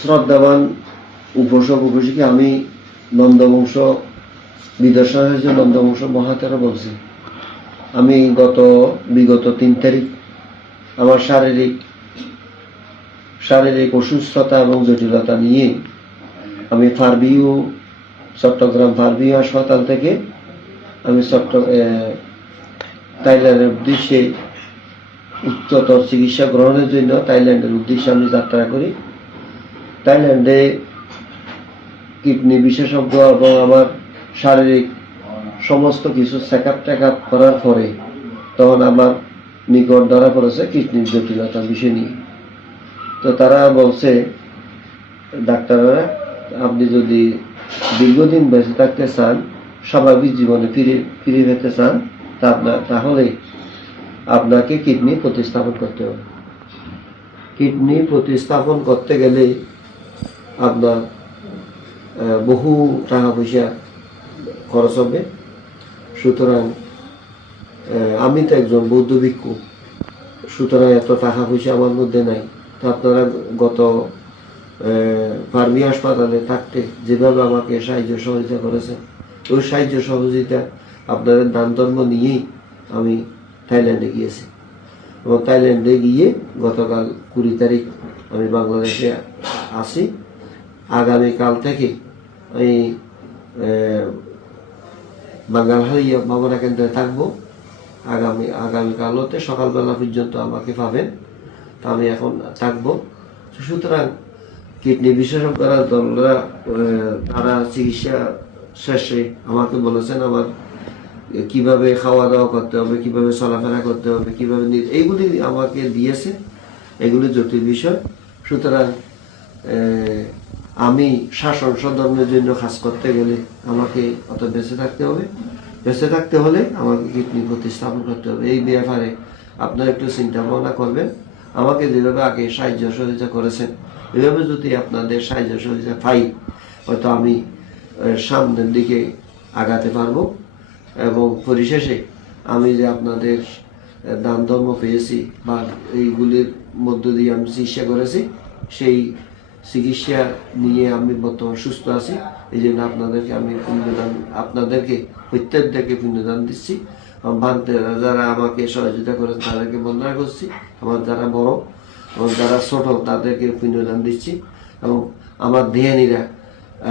শ্রদ্ধাবান উপাসক উপাসিকা, আমি নন্দবংশ বিদর্শন হয়েছে নন্দবংশ মহাতেরা বলছি। আমি বিগত 3 তারিখ আমার শারীরিক অসুস্থতা এবং জটিলতা নিয়ে আমি চট্টগ্রাম ফারবিউ হাসপাতাল থেকে আমি থাইল্যান্ডের উদ্দেশ্যে উচ্চতর চিকিৎসা গ্রহণের জন্য থাইল্যান্ডের উদ্দেশ্যে আমি যাত্রা করি। থাইল্যান্ডে কিডনি বিশেষজ্ঞ এবং আমার শারীরিক সমস্ত কিছু চেক আপ করার পরে তখন আমার নিকট ধরা পড়েছে কিডনির জটিলতার বিষয় নিয়ে। তো তারা বলছে, ডাক্তাররা, আপনি যদি দীর্ঘদিন বেঁচে থাকতে চান, স্বাভাবিক জীবনে ফিরে পেতে চান, তাহলে আপনাকে কিডনি প্রতিস্থাপন করতে হবে। কিডনি প্রতিস্থাপন করতে গেলে আপনার বহু টাকা পয়সা খরচ হবে। সুতরাং আমি তো একজন বৌদ্ধ ভিক্ষু, সুতরাং এত টাকা পয়সা আমার মধ্যে নাই। তো আপনারা গত ফার্মি হাসপাতালে থাকতে যেভাবে আমাকে সাহায্য সহযোগিতা করেছেন, ওই সাহায্য সহযোগিতা আপনাদের দান ধর্ম নিয়েই আমি থাইল্যান্ডে গিয়েছি। এবং থাইল্যান্ডে গিয়ে গতকাল 20 তারিখ আমি বাংলাদেশে আসি। আগামীকাল থেকে আমি বাঙ্গালহারিয়া ভাবনা কেন্দ্রে থাকবো। আগামীকাল হতে সকালবেলা পর্যন্ত আমাকে পাবেন, তা আমি এখন থাকবো। সুতরাং কিডনি বিশেষজ্ঞরা তারা চিকিৎসা শেষে আমাকে বলেছেন আমার কিভাবে খাওয়া দাওয়া করতে হবে, কিভাবে চলাফেরা করতে হবে, কিভাবে এইগুলি আমাকে দিয়েছে, এগুলি জটিল বিষয়। সুতরাং আমি শাসন সধর্মের জন্য কাজ করতে গেলে আমাকে বেঁচে থাকতে হবে। বেঁচে থাকতে হলে আমাকে কিডনি প্রতিস্থাপন করতে হবে। এই ব্যাপারে আপনারা একটু চিন্তা ভাবনা করবেন। আমাকে যেভাবে আগে সাহায্য সহযোগিতা করেছেন, এভাবে যদি আপনাদের সাহায্য সহযোগিতা পাই, হয়তো আমি সামনের দিকে আগাতে পারবো। এবং পরিশেষে আমি যে আপনাদের দান ধর্ম পেয়েছি বা এইগুলির মধ্য দিয়ে আমি চিকিৎসা করেছি, সেই চিকিৎসা নিয়ে আমি বর্তমান সুস্থ আছি। এই জন্য আপনাদেরকে প্রত্যেককে পুণ্যদান দিচ্ছি। যারা আমাকে সহযোগিতা করেছেন তাদেরকে বন্দনা করছি। আমার যারা বড় এবং যারা ছোট তাদেরকে পুণ্যদান দিচ্ছি। এবং আমার ধ্যানীরা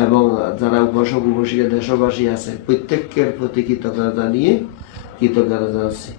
এবং যারা উপাসক উপাসিকা দেশবাসী আছে, প্রত্যেকের প্রতি কৃতজ্ঞতা জানাচ্ছি।